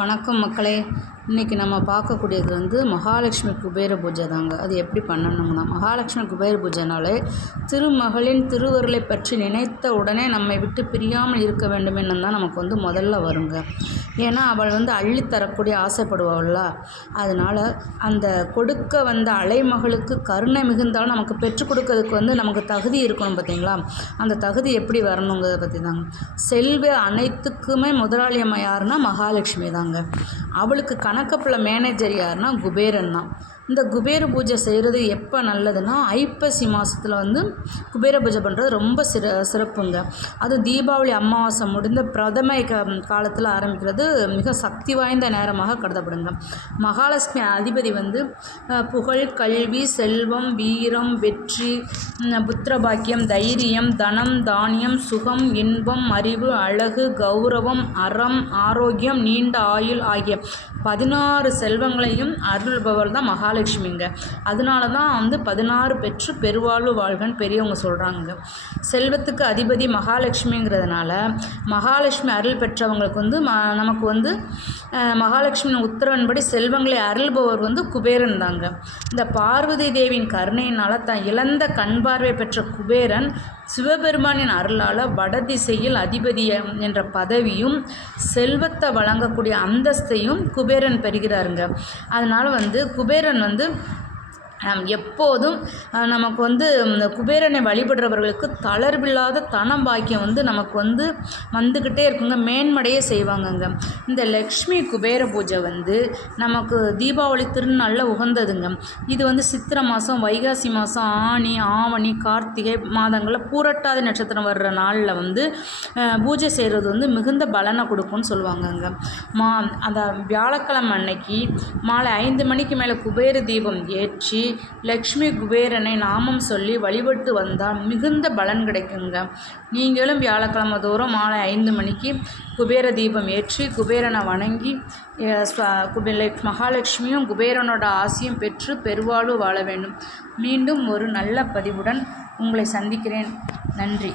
வணக்கம் மக்களே. இன்றைக்கி நம்ம பார்க்கக்கூடியது மகாலட்சுமி குபேர பூஜை தாங்க. அது எப்படி பண்ணணுங்கன்னா, மகாலட்சுமி குபேர பூஜைனாலே திருமகளின் திருவருளை பற்றி நினைத்த உடனே நம்மை விட்டு பிரியாமல் இருக்க வேண்டுமென்னு தான் நமக்கு முதல்ல வருங்க. ஏன்னா அவள் அள்ளித்தரக்கூடிய ஆசைப்படுவாள்ல. அதனால் அந்த கொடுக்க வந்த அலைமகளுக்கு கருணை மிகுந்தாலும் நமக்கு பெற்றுக் கொடுக்கறதுக்கு நமக்கு தகுதி இருக்கணும் பார்த்தீங்களா. அந்த தகுதி எப்படி வரணுங்கிறத பற்றி தாங்க. செல்வ அனைத்துக்குமே முதலாளி அம்மா யாருன்னா மகாலட்சுமி தாங்க. அவளுக்கு கணக்கப்புல மேனேஜர் யாருன்னா குபேரன் தான். இந்த குபேர பூஜை செய்கிறது எப்போ நல்லதுன்னா, ஐப்பசி மாதத்தில் குபேர பூஜை பண்ணுறது ரொம்ப சிறப்புங்க. அது தீபாவளி அமாவாசை முடிந்த பிரதமை காலத்தில் ஆரம்பிக்கிறது மிக சக்தி வாய்ந்த நேரமாக கருதப்படுங்க. மகாலட்சுமி அதிபதி புகழ், கல்வி, செல்வம், வீரம், வெற்றி, புத்திரபாக்கியம், தைரியம், தனம், தானியம், சுகம், இன்பம், அறிவு, அழகு, கௌரவம், அறம், ஆரோக்கியம், நீண்ட ஆயுள் ஆகிய 16 செல்வங்களையும் அருள்பவள் தான் மகாலட்சுமிங்க. அதனால தான் 16 பெற்று பெருவாழ்வு வாழ்கன்னு பெரியவங்க சொல்கிறாங்க. செல்வத்துக்கு அதிபதி மகாலட்சுமிங்கிறதுனால மகாலட்சுமி அருள் பெற்றவங்களுக்கு நமக்கு மகாலட்சுமியின் உத்தரவின்படி செல்வங்களை அருள்பவர் குபேரன் தாங்க. இந்த பார்வதி தேவியின் கருணையினால் தான் இழந்த கண் பார்வை பெற்ற குபேரன் சிவபெருமானின் அருளால் வடதிசையில் அதிபதி என்ற பதவியும் செல்வத்தை வழங்கக்கூடிய அந்தஸ்தையும் குபேரன் பெறுகிறாருங்க. அதனால் குபேரன் எப்போதும் நமக்கு இந்த குபேரனை வழிபடுறவர்களுக்கு தளர்வில்லாத தனம் பாக்கியம் நமக்கு வந்துக்கிட்டே இருக்குங்க. மேன்மடையே செய்வாங்கங்க. இந்த லக்ஷ்மி குபேர பூஜை நமக்கு தீபாவளி திருநாளில் உகந்ததுங்க. இது சித்திரை மாதம், வைகாசி மாதம், ஆனி, ஆவணி, கார்த்திகை மாதங்களில் பூரட்டாதி நட்சத்திரம் வர்ற நாளில் பூஜை செய்கிறது மிகுந்த பலனை கொடுக்கும்னு சொல்லுவாங்கங்க. அந்த வியாழக்கிழமை அன்னைக்கு மாலை 5 மணிக்கு மேலே குபேர தீபம் ஏற்றி லக்ஷ்மி குபேரனை நாமம் சொல்லி வழிபட்டு வந்தால் மிகுந்த பலன் கிடைக்குங்க. நீங்களும் வியாழக்கிழமை தோறும் மாலை 5 மணிக்கு குபேர தீபம் ஏற்றி குபேரனை வணங்கி மகாலட்சுமியும் குபேரனோட ஆசியும் பெற்று பெருவாழ்வு வாழ வேண்டும். மீண்டும் ஒரு நல்ல பதிவுடன் உங்களை சந்திக்கிறேன். நன்றி.